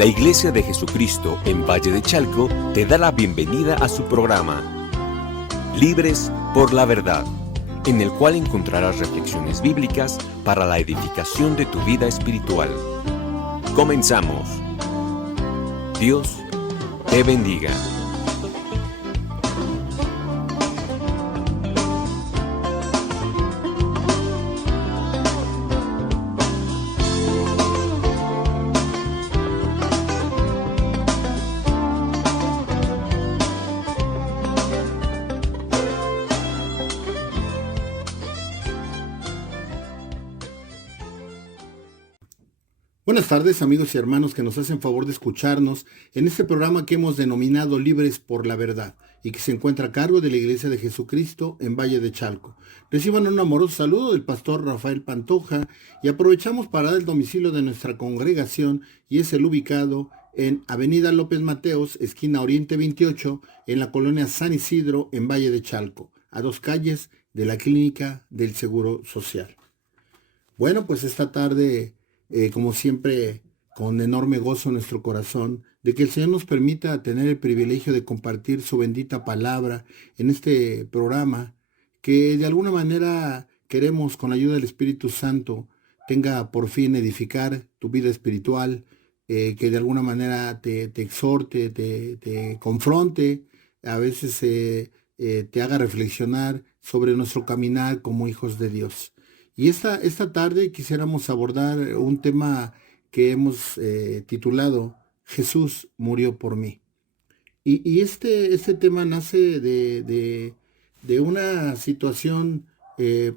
La Iglesia de Jesucristo en Valle de Chalco te da la bienvenida a su programa Libres por la Verdad, en el cual encontrarás reflexiones bíblicas para la edificación de tu vida espiritual. Comenzamos. Dios te bendiga. Buenas tardes, amigos y hermanos que nos hacen favor de escucharnos en este programa que hemos denominado Libres por la Verdad y que se encuentra a cargo de la Iglesia de Jesucristo en Valle de Chalco. Reciban un amoroso saludo del pastor Rafael Pantoja y aprovechamos para dar el domicilio de nuestra congregación y es el ubicado en Avenida López Mateos, esquina Oriente 28, en la colonia San Isidro en Valle de Chalco, a 2 calles de la Clínica del Seguro Social. Bueno, pues esta tarde... como siempre, con enorme gozo en nuestro corazón, de que el Señor nos permita tener el privilegio de compartir su bendita palabra en este programa, que de alguna manera queremos, con la ayuda del Espíritu Santo, tenga por fin edificar tu vida espiritual, que de alguna manera te exhorte, te confronte, a veces te haga reflexionar sobre nuestro caminar como hijos de Dios. Y esta tarde quisiéramos abordar un tema que hemos titulado Jesús murió por mí. Y este tema nace de una situación,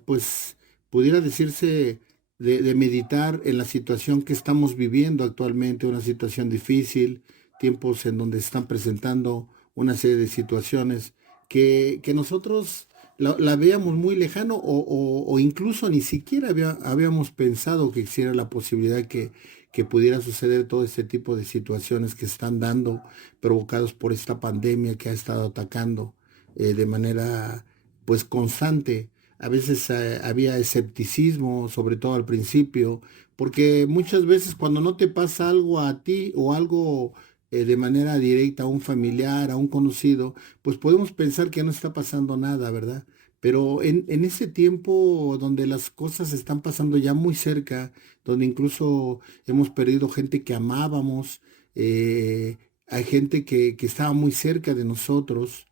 pues pudiera decirse, de meditar en la situación que estamos viviendo actualmente, una situación difícil, tiempos en donde se están presentando una serie de situaciones que nosotros la veíamos muy lejano o incluso ni siquiera habíamos pensado que existiera la posibilidad que pudiera suceder todo este tipo de situaciones que están dando, provocados por esta pandemia que ha estado atacando de manera pues constante. A veces había escepticismo, sobre todo al principio, porque muchas veces cuando no te pasa algo a ti o algo de manera directa a un familiar, a un conocido, pues podemos pensar que no está pasando nada, ¿verdad? Pero en ese tiempo donde las cosas están pasando ya muy cerca, donde incluso hemos perdido gente que amábamos, hay gente que estaba muy cerca de nosotros,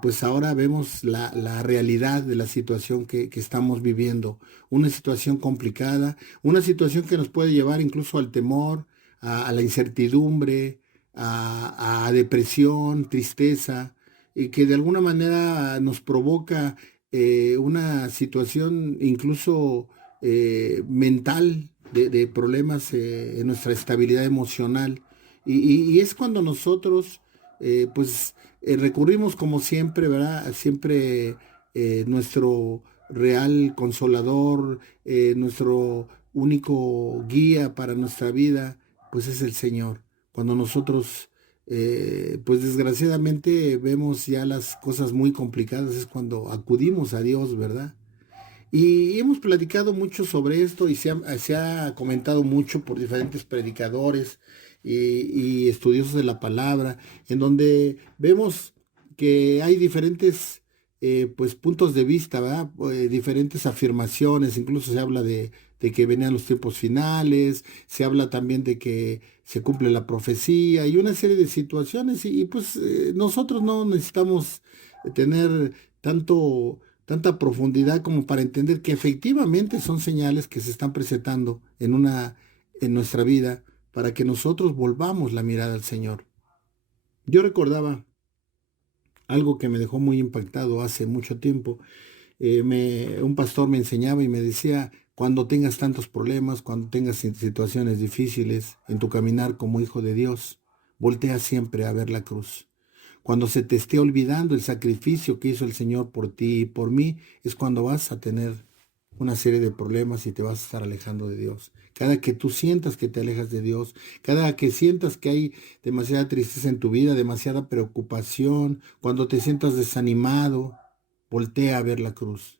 pues ahora vemos la realidad de la situación que estamos viviendo. Una situación complicada, una situación que nos puede llevar incluso al temor, a la incertidumbre, a depresión, tristeza, y que de alguna manera nos provoca una situación incluso mental de problemas en nuestra estabilidad emocional. Y es cuando nosotros pues recurrimos como siempre, ¿verdad? Siempre nuestro real consolador, nuestro único guía para nuestra vida, pues es el Señor. Cuando nosotros pues desgraciadamente vemos ya las cosas muy complicadas, es cuando acudimos a Dios, ¿verdad? Y hemos platicado mucho sobre esto y se ha comentado mucho por diferentes predicadores y estudiosos de la palabra, en donde vemos que hay diferentes pues puntos de vista, ¿verdad? Diferentes afirmaciones, incluso se habla de que venían los tiempos finales, se habla también de que se cumple la profecía y una serie de situaciones pues nosotros no necesitamos tener tanta profundidad como para entender que efectivamente son señales que se están presentando en nuestra vida para que nosotros volvamos la mirada al Señor. Yo recordaba algo que me dejó muy impactado hace mucho tiempo. Un pastor me enseñaba y me decía, cuando tengas tantos problemas, cuando tengas situaciones difíciles en tu caminar como hijo de Dios, voltea siempre a ver la cruz. Cuando se te esté olvidando el sacrificio que hizo el Señor por ti y por mí, es cuando vas a tener una serie de problemas y te vas a estar alejando de Dios. Cada que tú sientas que te alejas de Dios, cada que sientas que hay demasiada tristeza en tu vida, demasiada preocupación, cuando te sientas desanimado, voltea a ver la cruz.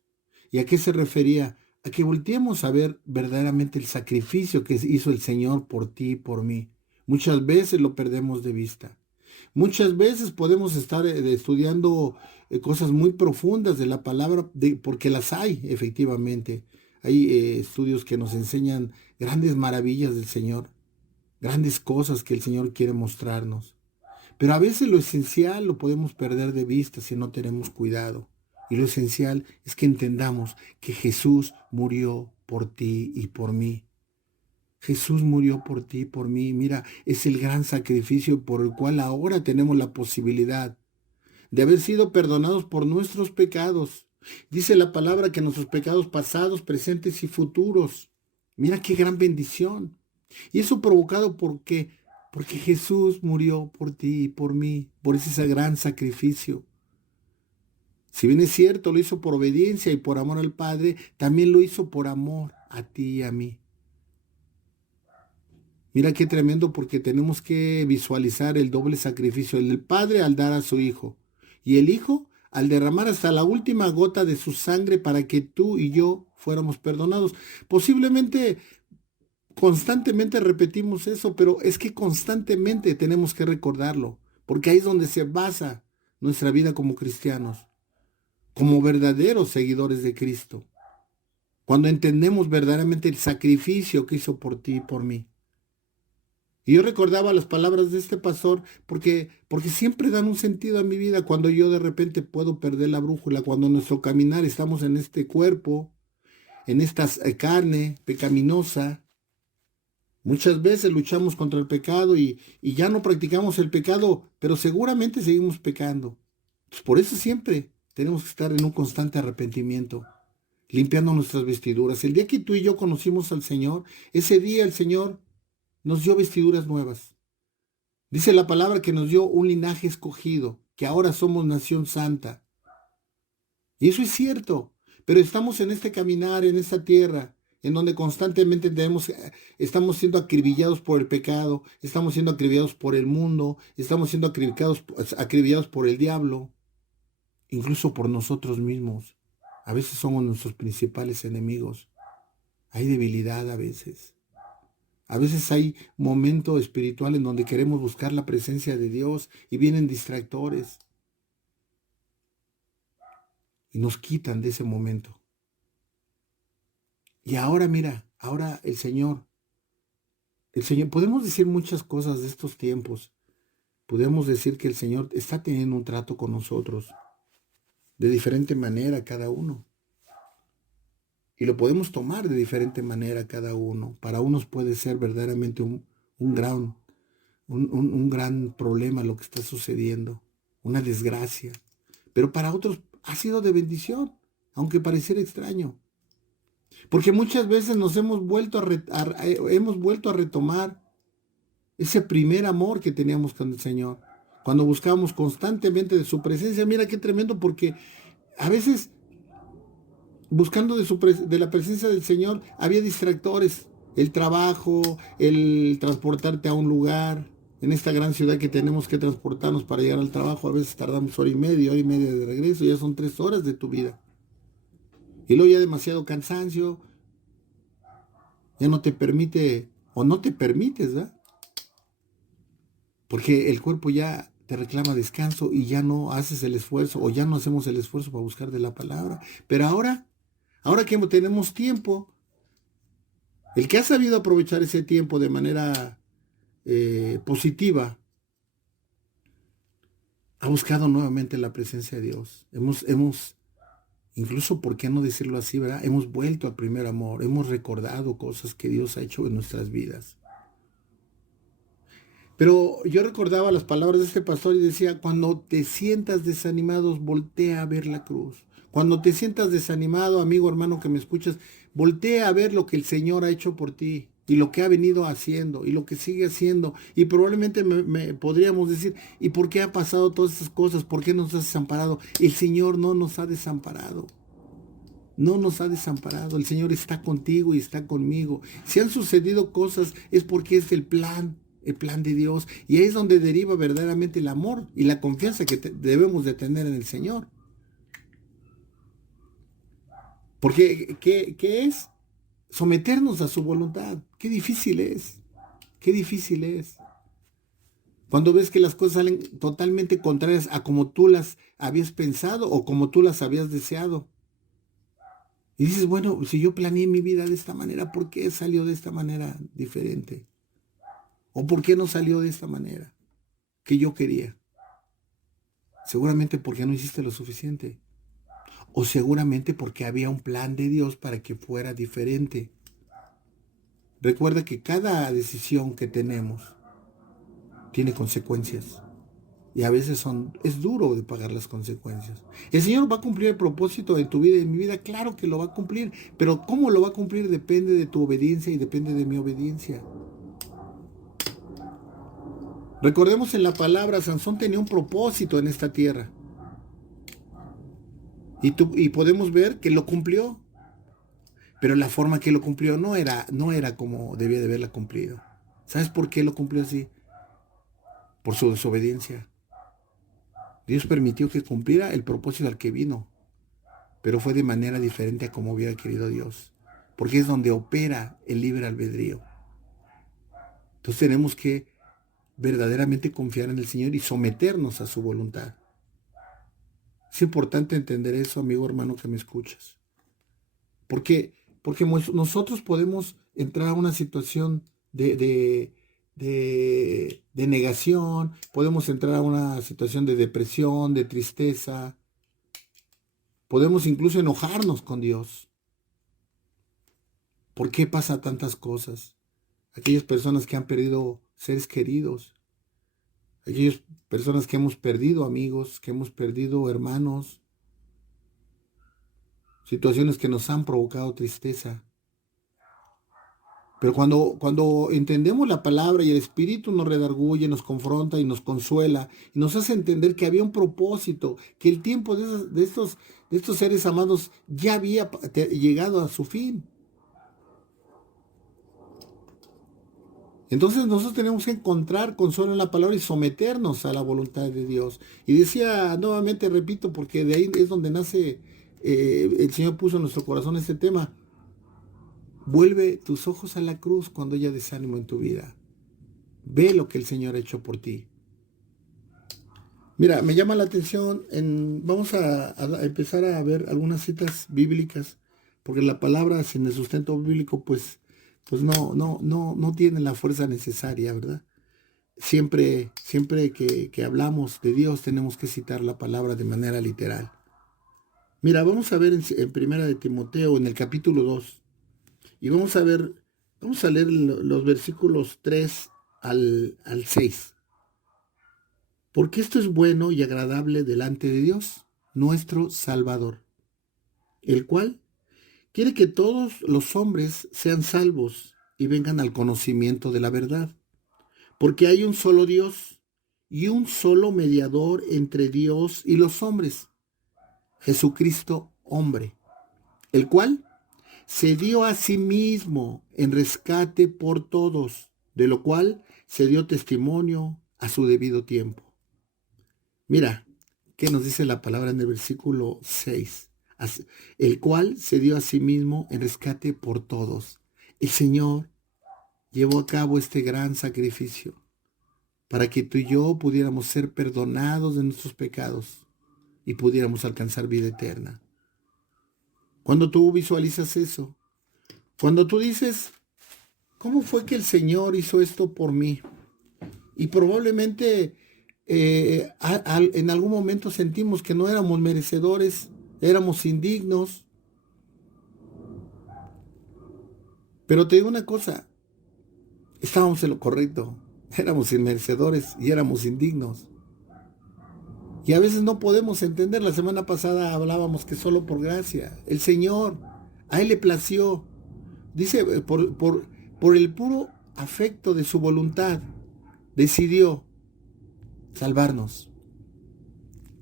¿Y a qué se refería? A que volteemos a ver verdaderamente el sacrificio que hizo el Señor por ti y por mí. Muchas veces lo perdemos de vista. Muchas veces podemos estar estudiando cosas muy profundas de la palabra, porque las hay, efectivamente. Hay estudios que nos enseñan grandes maravillas del Señor, grandes cosas que el Señor quiere mostrarnos. Pero a veces lo esencial lo podemos perder de vista si no tenemos cuidado. Y lo esencial es que entendamos que Jesús murió por ti y por mí. Jesús murió por ti y por mí. Mira, es el gran sacrificio por el cual ahora tenemos la posibilidad de haber sido perdonados por nuestros pecados. Dice la palabra que nuestros pecados pasados, presentes y futuros. Mira qué gran bendición. Y eso provocado por qué? Porque Jesús murió por ti y por mí, por ese gran sacrificio. Si bien es cierto, lo hizo por obediencia y por amor al Padre, también lo hizo por amor a ti y a mí. Mira qué tremendo, porque tenemos que visualizar el doble sacrificio, el del Padre al dar a su Hijo y el Hijo al derramar hasta la última gota de su sangre para que tú y yo fuéramos perdonados. Posiblemente constantemente repetimos eso, pero es que constantemente tenemos que recordarlo, porque ahí es donde se basa nuestra vida como cristianos, como verdaderos seguidores de Cristo, cuando entendemos verdaderamente el sacrificio que hizo por ti y por mí. Y yo recordaba las palabras de este pastor porque siempre dan un sentido a mi vida cuando yo de repente puedo perder la brújula, cuando en nuestro caminar estamos en este cuerpo, en esta carne pecaminosa. Muchas veces luchamos contra el pecado y ya no practicamos el pecado, pero seguramente seguimos pecando. Pues por eso siempre tenemos que estar en un constante arrepentimiento, limpiando nuestras vestiduras. El día que tú y yo conocimos al Señor, ese día el Señor nos dio vestiduras nuevas. Dice la palabra que nos dio un linaje escogido, que ahora somos nación santa. Y eso es cierto, pero estamos en este caminar, en esta tierra, en donde constantemente estamos siendo acribillados por el pecado, estamos siendo acribillados por el mundo, estamos siendo acribillados por el diablo, incluso por nosotros mismos. A veces somos nuestros principales enemigos. Hay debilidad a veces. A veces hay momento espiritual en donde queremos buscar la presencia de Dios y vienen distractores y nos quitan de ese momento. Y ahora mira, ahora el Señor, podemos decir muchas cosas de estos tiempos. Podemos decir que el Señor está teniendo un trato con nosotros de diferente manera cada uno. Y lo podemos tomar de diferente manera cada uno. Para unos puede ser verdaderamente un gran problema lo que está sucediendo, una desgracia. Pero para otros ha sido de bendición, aunque pareciera extraño. Porque muchas veces nos hemos vuelto a retomar ese primer amor que teníamos con el Señor. Cuando buscábamos constantemente de su presencia. Mira qué tremendo, porque a veces buscando de la presencia del Señor había distractores. El trabajo, el transportarte a un lugar. En esta gran ciudad que tenemos que transportarnos para llegar al trabajo, a veces tardamos hora y media de regreso. Ya son 3 horas de tu vida. Y luego ya demasiado cansancio. Ya no te permite, o no te permites, ¿verdad? Porque el cuerpo ya te reclama descanso y ya no haces el esfuerzo, o ya no hacemos el esfuerzo para buscar de la palabra. Pero ahora que tenemos tiempo, el que ha sabido aprovechar ese tiempo de manera positiva, ha buscado nuevamente la presencia de Dios. Incluso, ¿por qué no decirlo así, verdad? Hemos vuelto al primer amor, hemos recordado cosas que Dios ha hecho en nuestras vidas. Pero yo recordaba las palabras de este pastor y decía, cuando te sientas desanimado, voltea a ver la cruz. Cuando te sientas desanimado, amigo, hermano que me escuchas, voltea a ver lo que el Señor ha hecho por ti y lo que ha venido haciendo y lo que sigue haciendo. Y probablemente podríamos decir, ¿y por qué ha pasado todas esas cosas? ¿Por qué nos has desamparado? El Señor no nos ha desamparado. No nos ha desamparado. El Señor está contigo y está conmigo. Si han sucedido cosas es porque es el plan de Dios. Y ahí es donde deriva verdaderamente el amor y la confianza que debemos de tener en el Señor. Porque, ¿qué es? Someternos a su voluntad. Qué difícil es. Qué difícil es. Cuando ves que las cosas salen totalmente contrarias a como tú las habías pensado o como tú las habías deseado. Y dices, bueno, si yo planeé mi vida de esta manera, ¿por qué salió de esta manera diferente? ¿O por qué no salió de esta manera que yo quería? Seguramente porque no hiciste lo suficiente. O seguramente porque había un plan de Dios para que fuera diferente. Recuerda que cada decisión que tenemos tiene consecuencias. Y a veces es duro de pagar las consecuencias. El Señor va a cumplir el propósito de tu vida y de mi vida, claro que lo va a cumplir, pero cómo lo va a cumplir depende de tu obediencia y depende de mi obediencia. Recordemos en la palabra, Sansón tenía un propósito en esta tierra. Y podemos ver que lo cumplió, pero la forma que lo cumplió no era como debía de haberla cumplido. ¿Sabes por qué lo cumplió así? Por su desobediencia. Dios permitió que cumpliera el propósito al que vino, pero fue de manera diferente a como hubiera querido Dios, porque es donde opera el libre albedrío. Entonces tenemos que verdaderamente confiar en el Señor y someternos a su voluntad. Es importante entender eso, amigo hermano que me escuchas. Porque nosotros podemos entrar a una situación de negación, podemos entrar a una situación de depresión, de tristeza, podemos incluso enojarnos con Dios. ¿Por qué pasa tantas cosas? Aquellas personas que han perdido seres queridos, aquellas personas que hemos perdido amigos, que hemos perdido hermanos, situaciones que nos han provocado tristeza. Pero cuando entendemos la palabra y el Espíritu nos redarguye, nos confronta y nos consuela, y nos hace entender que había un propósito, que el tiempo de estos seres amados ya había llegado a su fin. Entonces nosotros tenemos que encontrar consuelo en la palabra y someternos a la voluntad de Dios. Y decía, nuevamente repito, porque de ahí es donde nace, el Señor puso en nuestro corazón este tema. Vuelve tus ojos a la cruz cuando haya desánimo en tu vida. Ve lo que el Señor ha hecho por ti. Mira, me llama la atención, vamos a empezar a ver algunas citas bíblicas, porque la palabra sin el sustento bíblico, pues no tiene la fuerza necesaria, ¿verdad? Siempre que hablamos de Dios tenemos que citar la palabra de manera literal. Mira, vamos a ver en Primera de Timoteo, en el capítulo 2, y vamos a leer los versículos 3 al 6. Porque esto es bueno y agradable delante de Dios, nuestro Salvador, el cual quiere que todos los hombres sean salvos y vengan al conocimiento de la verdad. Porque hay un solo Dios y un solo mediador entre Dios y los hombres, Jesucristo hombre, el cual se dio a sí mismo en rescate por todos, de lo cual se dio testimonio a su debido tiempo. Mira, ¿qué nos dice la palabra en el versículo 6? El cual se dio a sí mismo en rescate por todos. El Señor llevó a cabo este gran sacrificio para que tú y yo pudiéramos ser perdonados de nuestros pecados y pudiéramos alcanzar vida eterna. Cuando tú visualizas eso, cuando tú dices, ¿cómo fue que el Señor hizo esto por mí? Y probablemente en algún momento sentimos que no éramos merecedores, éramos indignos. Pero te digo una cosa, estábamos en lo correcto, éramos inmerecedores y éramos indignos. Y a veces no podemos entender. La semana pasada hablábamos que solo por gracia, el Señor, a Él le plació, dice, por el puro afecto de su voluntad, decidió salvarnos.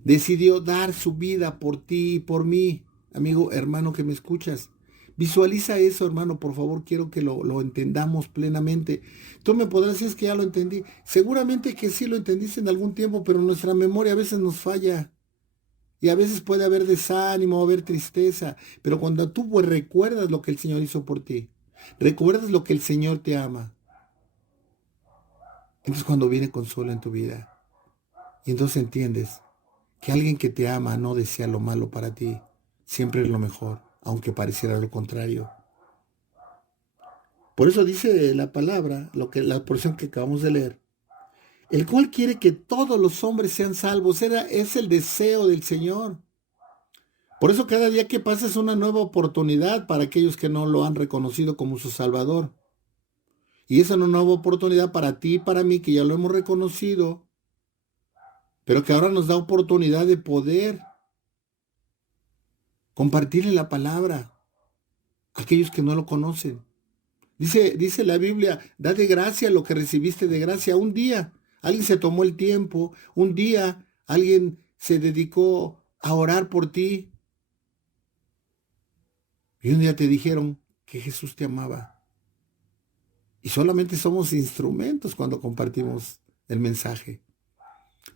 Decidió dar su vida por ti y por mí, amigo, hermano que me escuchas. Visualiza eso, hermano, por favor, quiero que lo entendamos plenamente. Tú me podrás decir, es que ya lo entendí. Seguramente que sí lo entendiste en algún tiempo, pero nuestra memoria a veces nos falla. Y a veces puede haber desánimo, haber tristeza. Pero cuando tú pues, recuerdas lo que el Señor hizo por ti, recuerdas lo que el Señor te ama, Entonces cuando viene consuelo en tu vida, y entonces entiendes que alguien que te ama no desea lo malo para ti, siempre es lo mejor, aunque pareciera lo contrario. Por eso dice la palabra, la porción que acabamos de leer, el cual quiere que todos los hombres sean salvos. Es el deseo del Señor. Por eso cada día que pasa es una nueva oportunidad para aquellos que no lo han reconocido como su Salvador. Y es una nueva oportunidad para ti y para mí, que ya lo hemos reconocido, pero que ahora nos da oportunidad de poder compartirle la palabra a aquellos que no lo conocen. Dice la Biblia, da de gracia lo que recibiste de gracia. Un día alguien se tomó el tiempo, un día alguien se dedicó a orar por ti y un día te dijeron que Jesús te amaba. Y solamente somos instrumentos cuando compartimos el mensaje.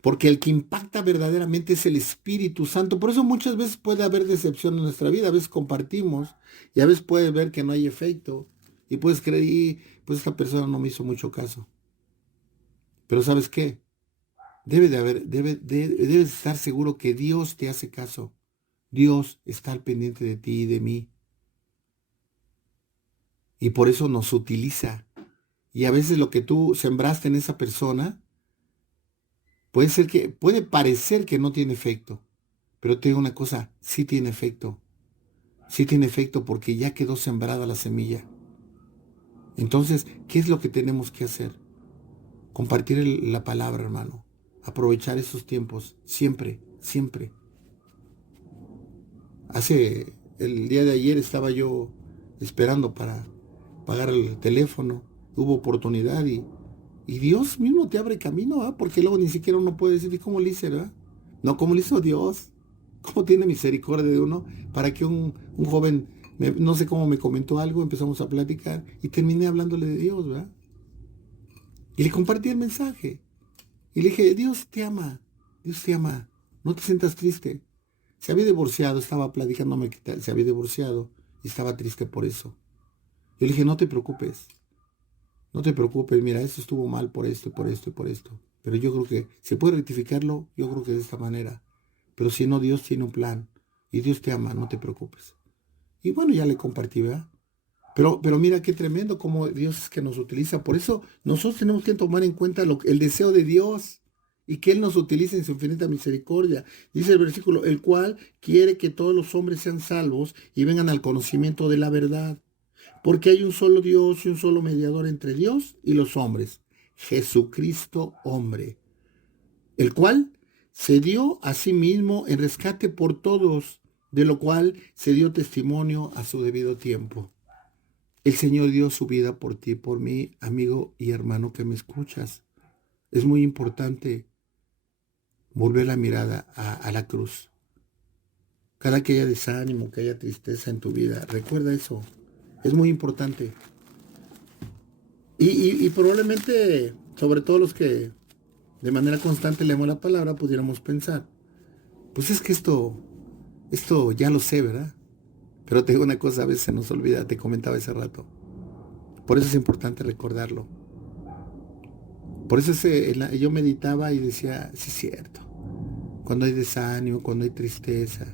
Porque el que impacta verdaderamente es el Espíritu Santo. Por eso muchas veces puede haber decepción en nuestra vida. A veces compartimos y a veces puedes ver que no hay efecto. Y puedes creer, pues esta persona no me hizo mucho caso. Pero ¿sabes qué? Debes estar seguro que Dios te hace caso. Dios está al pendiente de ti y de mí. Y por eso nos utiliza. Y a veces lo que tú sembraste en esa persona, puede parecer que no tiene efecto. Pero te digo una cosa, sí tiene efecto. Sí tiene efecto porque ya quedó sembrada la semilla. Entonces, ¿qué es lo que tenemos que hacer? Compartir la palabra, hermano. Aprovechar esos tiempos. Siempre, siempre. El día de ayer estaba yo esperando para pagar el teléfono. Hubo oportunidad y Dios mismo te abre camino, ¿verdad? Porque luego ni siquiera uno puede decir, ¿y cómo le hice, verdad? No, ¿cómo le hizo Dios? ¿Cómo tiene misericordia de uno para que un joven, no sé cómo me comentó algo, empezamos a platicar y terminé hablándole de Dios, ¿verdad? Y le compartí el mensaje. Y le dije, Dios te ama, no te sientas triste. Se había divorciado, estaba platicándome que se había divorciado y estaba triste por eso. Yo le dije, no te preocupes, mira, esto estuvo mal por esto y por esto y por esto. Pero yo creo que se puede rectificarlo, yo creo que de esta manera. Pero si no, Dios tiene un plan y Dios te ama, no te preocupes. Y bueno, ya le compartí, ¿verdad? Pero mira qué tremendo cómo Dios es que nos utiliza. Por eso nosotros tenemos que tomar en cuenta el deseo de Dios y que Él nos utilice en su infinita misericordia. Dice el versículo, el cual quiere que todos los hombres sean salvos y vengan al conocimiento de la verdad. Porque hay un solo Dios y un solo mediador entre Dios y los hombres, Jesucristo hombre, el cual se dio a sí mismo en rescate por todos, de lo cual se dio testimonio a su debido tiempo. El Señor dio su vida por ti, por mí, amigo y hermano que me escuchas. Es muy importante volver la mirada a la cruz. Cada que haya desánimo, que haya tristeza en tu vida, recuerda eso. Es muy importante. Y probablemente, sobre todo los que de manera constante leemos la palabra, pudiéramos pensar, pues es que esto ya lo sé, ¿verdad? Pero te digo una cosa, a veces se nos olvida, te comentaba hace rato. Por eso es importante recordarlo. Por eso yo meditaba y decía, sí es cierto. Cuando hay desánimo, cuando hay tristeza,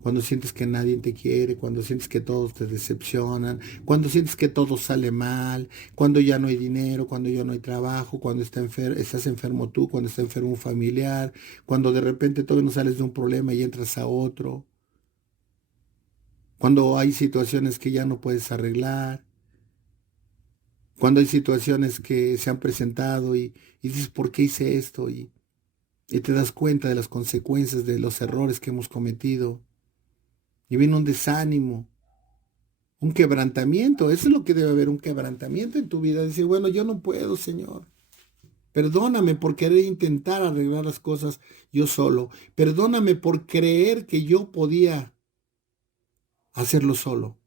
cuando sientes que nadie te quiere, cuando sientes que todos te decepcionan, cuando sientes que todo sale mal, cuando ya no hay dinero, cuando ya no hay trabajo, cuando estás enfermo tú, cuando está enfermo un familiar, cuando de repente todavía no sales de un problema y entras a otro, cuando hay situaciones que ya no puedes arreglar, cuando hay situaciones que se han presentado y dices, ¿por qué hice esto? Y te das cuenta de las consecuencias de los errores que hemos cometido. Y viene un desánimo, un quebrantamiento. Eso es lo que debe haber, un quebrantamiento en tu vida. Decir, bueno, yo no puedo, Señor. Perdóname por querer intentar arreglar las cosas yo solo. Perdóname por creer que yo podía hacerlo solo.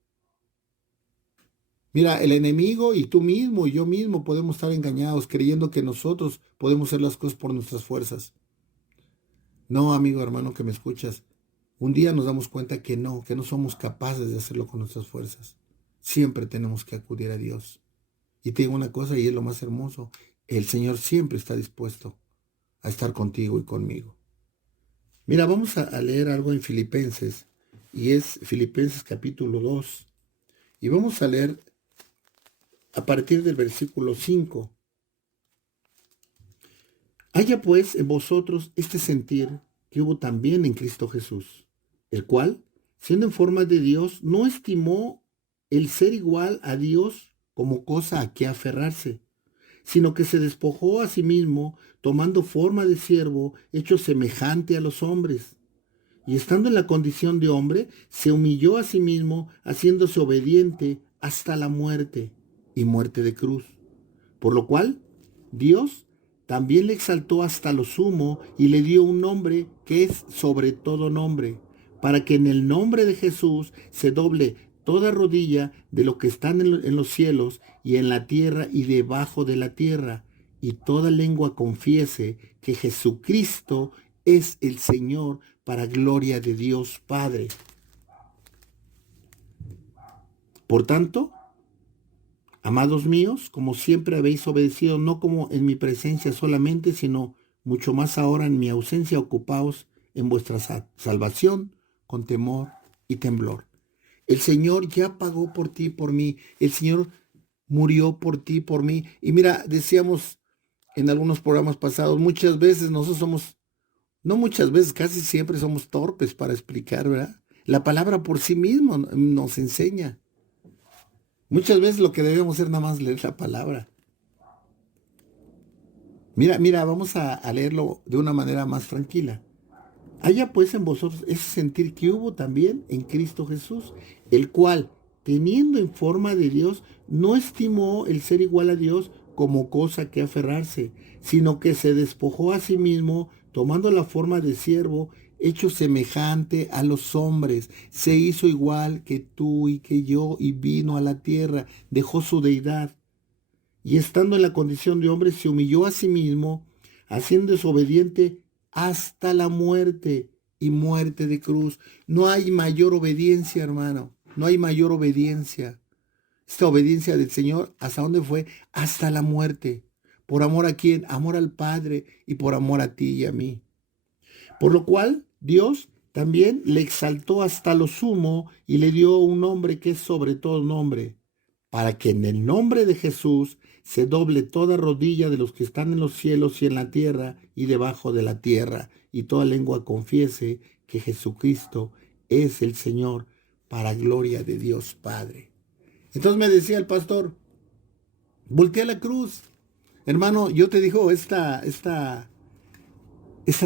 Mira, el enemigo y tú mismo y yo mismo podemos estar engañados creyendo que nosotros podemos hacer las cosas por nuestras fuerzas. No, amigo, hermano, que me escuchas. Un día nos damos cuenta que no somos capaces de hacerlo con nuestras fuerzas. Siempre tenemos que acudir a Dios. Y te digo una cosa, y es lo más hermoso. el Señor siempre está dispuesto a estar contigo y conmigo. Mira, vamos a leer algo en Filipenses, y es Filipenses capítulo 2, y vamos a leer a partir del versículo 5. Haya pues en vosotros este sentir que hubo también en Cristo Jesús, el cual, siendo en forma de Dios, no estimó el ser igual a Dios como cosa a que aferrarse, sino que se despojó a sí mismo, tomando forma de siervo, hecho semejante a los hombres. Y estando en la condición de hombre, se humilló a sí mismo, haciéndose obediente hasta la muerte, y muerte de cruz. Por lo cual, Dios también le exaltó hasta lo sumo y le dio un nombre que es sobre todo nombre, para que en el nombre de Jesús se doble toda rodilla de lo que están en los cielos y en la tierra y debajo de la tierra, y toda lengua confiese que Jesucristo es el Señor, para gloria de Dios Padre. Por tanto, amados míos, como siempre habéis obedecido, no como en mi presencia solamente, sino mucho más ahora en mi ausencia, ocupaos en vuestra salvación con temor y temblor. El Señor ya pagó por ti y por mí. El Señor murió por ti y por mí. Y mira, decíamos en algunos programas pasados, muchas veces nosotros somos, no muchas veces, casi siempre somos torpes para explicar, ¿verdad? La palabra por sí misma nos enseña. Muchas veces lo que debemos hacer nada más leer la palabra. Mira, vamos a leerlo de una manera más tranquila. Haya pues en vosotros ese sentir que hubo también en Cristo Jesús, el cual, teniendo en forma de Dios, no estimó el ser igual a Dios como cosa que aferrarse, sino que se despojó a sí mismo, tomando la forma de siervo, hecho semejante a los hombres, se hizo igual que tú y que yo, y vino a la tierra, dejó su deidad, y estando en la condición de hombre, se humilló a sí mismo, haciéndose obediente hasta la muerte, y muerte de cruz. No hay mayor obediencia, hermano, no hay mayor obediencia. Esta obediencia del Señor, ¿hasta dónde fue? Hasta la muerte. ¿Por amor a quién? Amor al Padre, y por amor a ti y a mí. Por lo cual, Dios también le exaltó hasta lo sumo y le dio un nombre que es sobre todo nombre, para que en el nombre de Jesús se doble toda rodilla de los que están en los cielos y en la tierra y debajo de la tierra, y toda lengua confiese que Jesucristo es el Señor, para gloria de Dios Padre. Entonces me decía el pastor, voltea la cruz. Hermano, yo te digo esta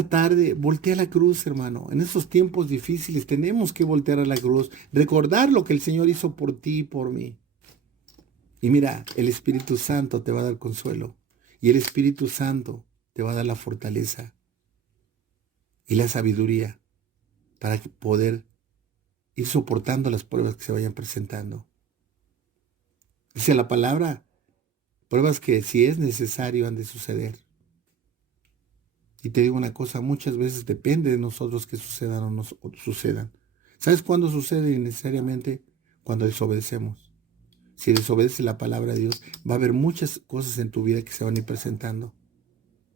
tarde, voltea la cruz, hermano. En esos tiempos difíciles tenemos que voltear a la cruz, recordar lo que el Señor hizo por ti y por mí. Y mira, el Espíritu Santo te va a dar consuelo, y el Espíritu Santo te va a dar la fortaleza y la sabiduría para poder ir soportando las pruebas que se vayan presentando. Dice la palabra, pruebas que si es necesario han de suceder. Y te digo una cosa, muchas veces depende de nosotros que sucedan o no sucedan. ¿Sabes cuándo sucede innecesariamente? Cuando desobedecemos. Si desobedeces la palabra de Dios, va a haber muchas cosas en tu vida que se van a ir presentando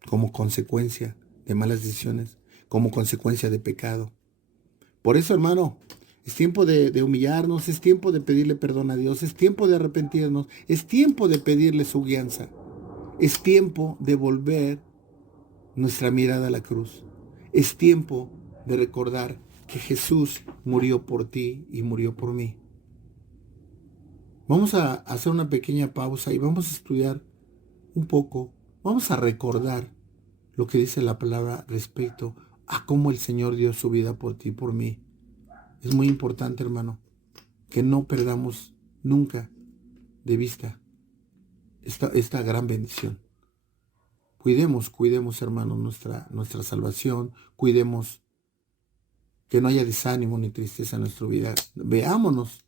como consecuencia de malas decisiones, como consecuencia de pecado. Por eso, hermano, es tiempo de humillarnos, es tiempo de pedirle perdón a Dios, es tiempo de arrepentirnos, es tiempo de pedirle su guianza, es tiempo de volver nuestra mirada a la cruz. Es tiempo de recordar que Jesús murió por ti y murió por mí. Vamos a hacer una pequeña pausa y vamos a estudiar un poco, vamos a recordar lo que dice la palabra respecto a cómo el Señor dio su vida por ti y por mí. Es muy importante, hermano, que no perdamos nunca de vista esta gran bendición. Cuidemos, hermano, nuestra salvación. Cuidemos que no haya desánimo ni tristeza en nuestra vida. Veámonos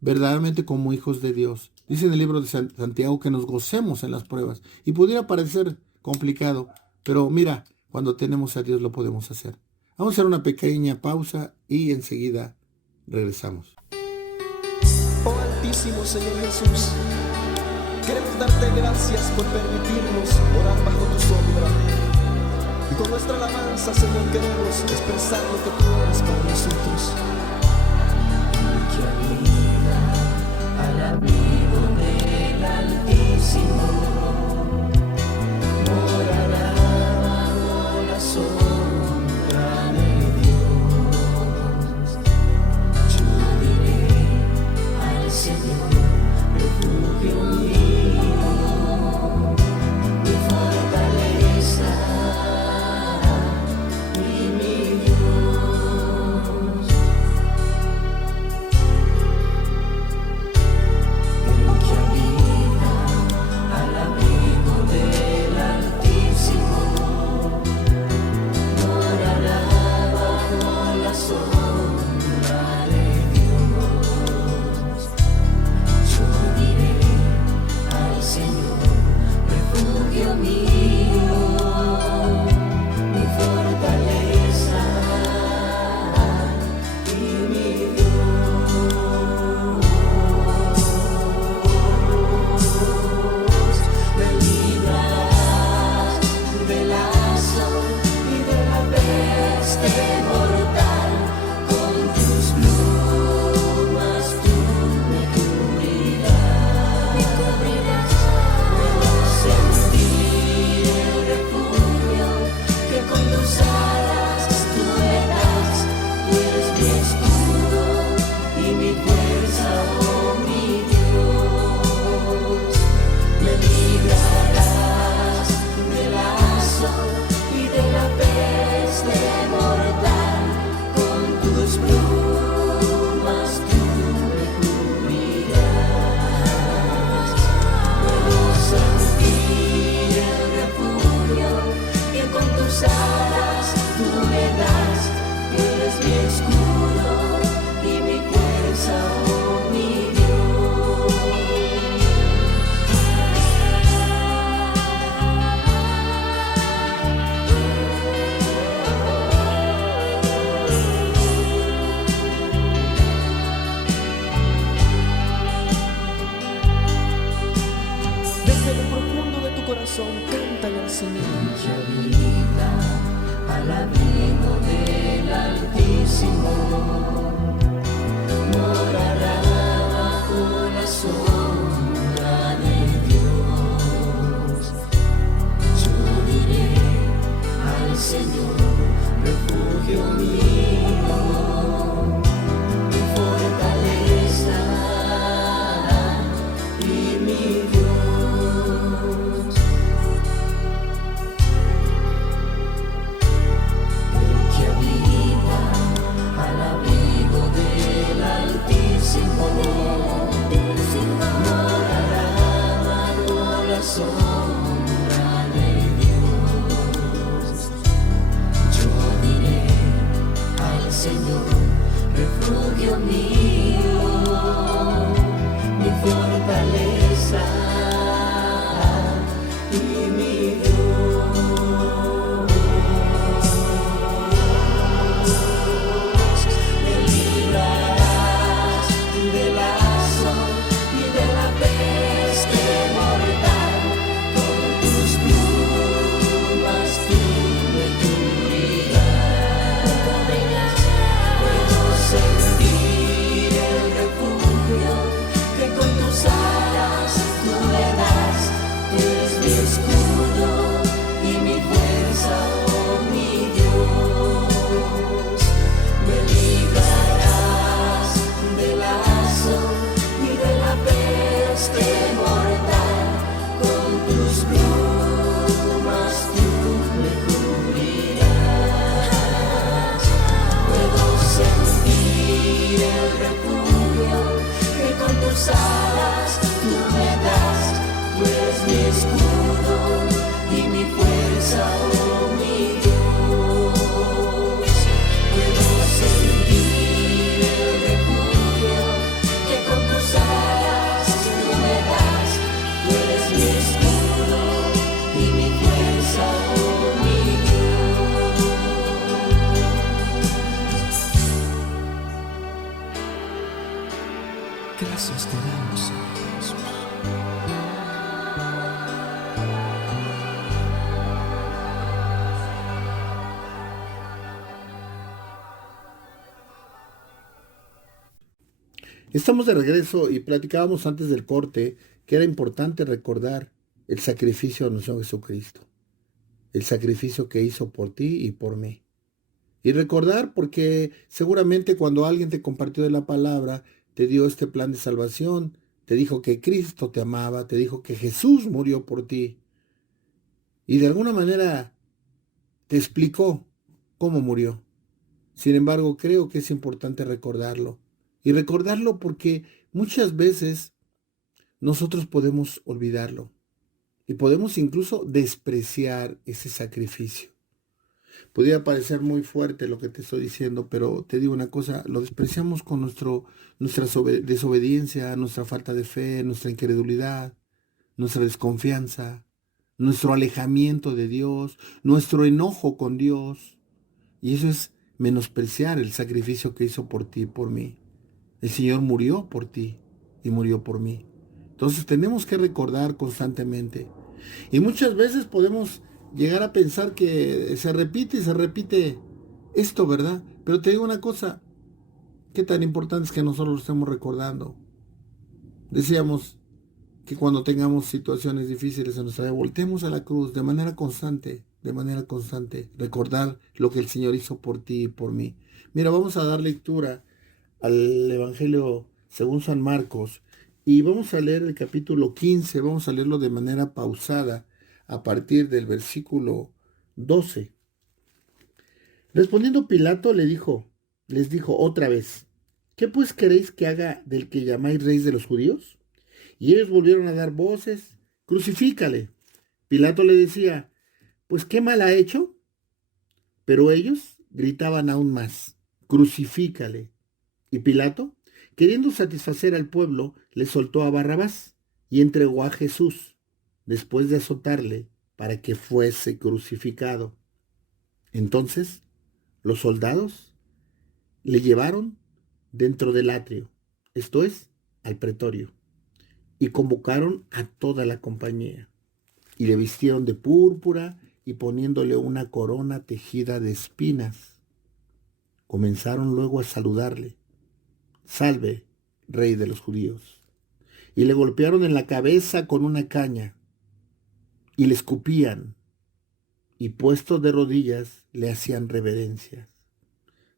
verdaderamente como hijos de Dios. Dice en el libro de Santiago que nos gocemos en las pruebas. Y pudiera parecer complicado, pero mira, cuando tenemos a Dios lo podemos hacer. Vamos a hacer una pequeña pausa y enseguida regresamos. Oh Altísimo Señor Jesús, Queremos darte gracias por permitirnos orar bajo tu sombra. Y con nuestra alabanza, Señor, queremos expresar lo que tú eres para nosotros. Que habita al abrigo del Altísimo, morará bajo la sombra de Dios. Yo diré al Señor, refugio mío, mi fortaleza y mi Dios. El que habita al abrigo del Altísimo, morará bajo la sombra de Dios. Yo diré al Señor, refugio mío, mi fortaleza y mi Dios. Me librarás del lazo y de la peste mortal, con tus plumas tú me cubrirás. Puedo sentir el refugio que con tus alas tú me das. Tú eres mi escudo y mi fuerza, oh mi Dios. Me librarás del lazo y de la peste mortal, con tus plumas tú me cubrirás. Puedo sentir el refugio que con tus alas tú me das. Tú eres mi escudo y mi fuerza, oh mi Dios. Desde lo profundo de tu corazón, cántale al Señor. Que habita al abrigo del Altísimo, morará bajo la sombra de Dios. Yo diré al Señor, refugio mío, mi fortaleza y mi Dios. El que habita al abrigo del Altísimo, morará bajo la sombra de Dios. Yo diré al Señor, refugio mío, mi fortaleza y mi Dios. Me librarás del lazo y de la peste mortal, con tus plumas tú me cubrirás. Puedo sentir el refugio que con tus alas tú me das. Tú eres mi escudo y mi fuerza, oh mi Dios. Me librarás del lazo y de la peste mortal, con tus plumas tú me cubrirás. Puedo sentir el refugio que con tus alas tú me das. Tú eres mi escudo y mi fuerza, oh mi Dios. Puedo sentir el refugio que con tus alas tú me das. Tú eres mi escudo y mi fuerza, oh mi Dios. Gracias te damos, Señor Jesús. Estamos de regreso y platicábamos antes del corte que era importante recordar el sacrificio de nuestro Jesucristo, el sacrificio que hizo por ti y por mí. Y recordar porque seguramente cuando alguien te compartió de la palabra, te dio este plan de salvación, te dijo que Cristo te amaba, te dijo que Jesús murió por ti y de alguna manera te explicó cómo murió. Sin embargo, creo que es importante recordarlo. Y recordarlo porque muchas veces nosotros podemos olvidarlo y podemos incluso despreciar ese sacrificio. Podría parecer muy fuerte lo que te estoy diciendo, pero te digo una cosa, lo despreciamos con nuestra desobediencia, nuestra falta de fe, nuestra incredulidad, nuestra desconfianza, nuestro alejamiento de Dios, nuestro enojo con Dios. Y eso es menospreciar el sacrificio que hizo por ti y por mí. El Señor murió por ti y murió por mí. Entonces tenemos que recordar constantemente. Y muchas veces podemos llegar a pensar que se repite y se repite esto, ¿verdad? Pero te digo una cosa, qué tan importante es que nosotros lo estemos recordando. Decíamos que cuando tengamos situaciones difíciles en nuestra vida, voltemos a la cruz de manera constante, recordar lo que el Señor hizo por ti y por mí. Mira, vamos a dar lectura al Evangelio según San Marcos y vamos a leer el capítulo 15, vamos a leerlo de manera pausada a partir del versículo 12. Respondiendo Pilato les dijo otra vez, ¿qué pues queréis que haga del que llamáis rey de los judíos? Y ellos volvieron a dar voces, crucifícale. Pilato le decía, pues ¿qué mal ha hecho? Pero ellos gritaban aún más, crucifícale. Y Pilato, queriendo satisfacer al pueblo, le soltó a Barrabás y entregó a Jesús, después de azotarle, para que fuese crucificado. Entonces, los soldados le llevaron dentro del atrio, esto es, al pretorio, y convocaron a toda la compañía, y le vistieron de púrpura y poniéndole una corona tejida de espinas. Comenzaron luego a saludarle, salve, rey de los judíos, y le golpearon en la cabeza con una caña, y le escupían, y puestos de rodillas le hacían reverencias.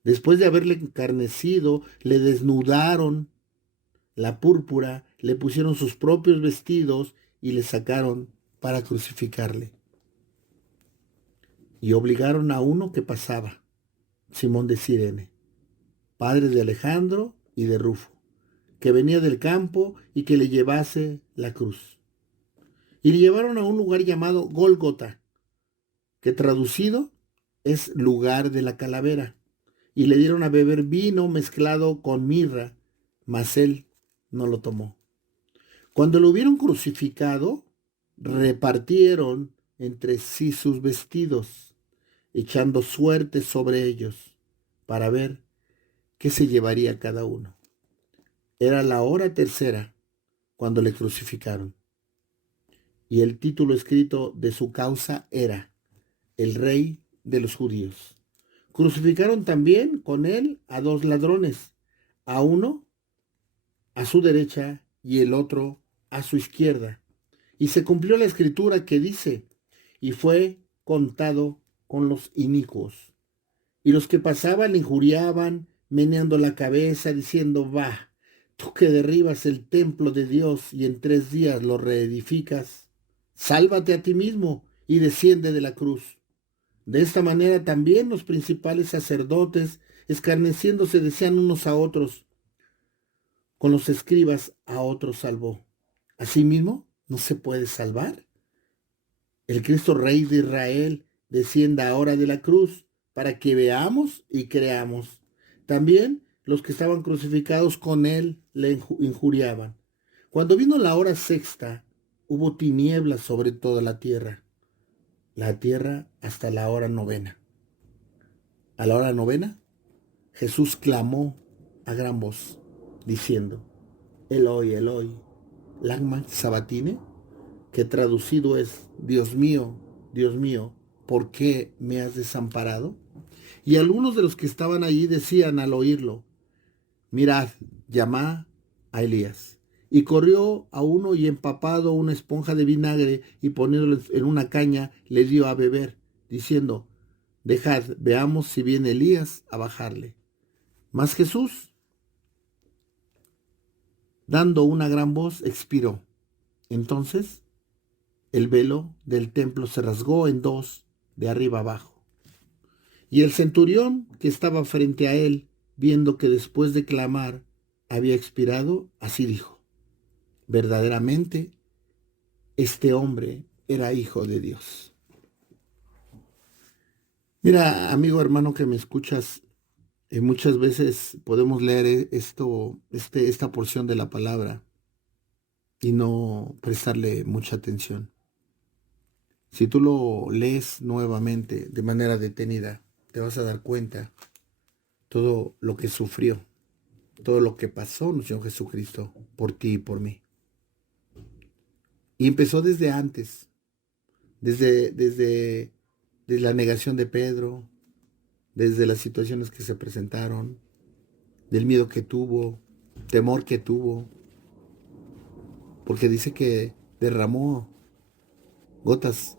Después de haberle encarnecido, le desnudaron la púrpura, le pusieron sus propios vestidos y le sacaron para crucificarle. Y obligaron a uno que pasaba, Simón de Cirene, padre de Alejandro y de Rufo, que venía del campo y que le llevase la cruz. Y le llevaron a un lugar llamado Gólgota, que traducido es lugar de la calavera, y le dieron a beber vino mezclado con mirra, mas él no lo tomó. Cuando lo hubieron crucificado, repartieron entre sí sus vestidos, echando suertes sobre ellos, para ver qué se llevaría cada uno. Era la hora tercera cuando le crucificaron. Y el título escrito de su causa era El Rey de los Judíos. Crucificaron también con él a dos ladrones, a uno a su derecha y el otro a su izquierda. Y se cumplió la escritura que dice, y fue contado con los inicuos. Y los que pasaban le injuriaban, meneando la cabeza, diciendo, va, tú que derribas el templo de Dios y en 3 días lo reedificas, sálvate a ti mismo y desciende de la cruz. De esta manera también los principales sacerdotes, escarneciéndose, decían unos a otros, con los escribas a otros salvó. Asimismo, ¿no se puede salvar? El Cristo Rey de Israel descienda ahora de la cruz para que veamos y creamos. También los que estaban crucificados con él le injuriaban. Cuando vino la hora sexta, hubo tinieblas sobre toda la tierra hasta la hora novena. A la hora novena, Jesús clamó a gran voz, diciendo, Eloi, Eloi, lama sabatine, que traducido es, Dios mío, ¿por qué me has desamparado? Y algunos de los que estaban allí decían al oírlo, mirad, llamad a Elías. Y corrió a uno y empapado una esponja de vinagre y poniéndolo en una caña, le dio a beber, diciendo, dejad, veamos si viene Elías a bajarle. Mas Jesús, dando una gran voz, expiró. Entonces el velo del templo se rasgó en dos, de arriba abajo. Y el centurión que estaba frente a él, viendo que después de clamar había expirado, así dijo, verdaderamente este hombre era hijo de Dios. Mira, amigo, hermano que me escuchas, muchas veces podemos leer esta porción de la palabra y no prestarle mucha atención. Si tú lo lees nuevamente de manera detenida, te vas a dar cuenta todo lo que sufrió, todo lo que pasó nuestro Señor Jesucristo por ti y por mí. Y empezó desde antes, desde la negación de Pedro, desde las situaciones que se presentaron, del miedo que tuvo, temor que tuvo, porque dice que derramó gotas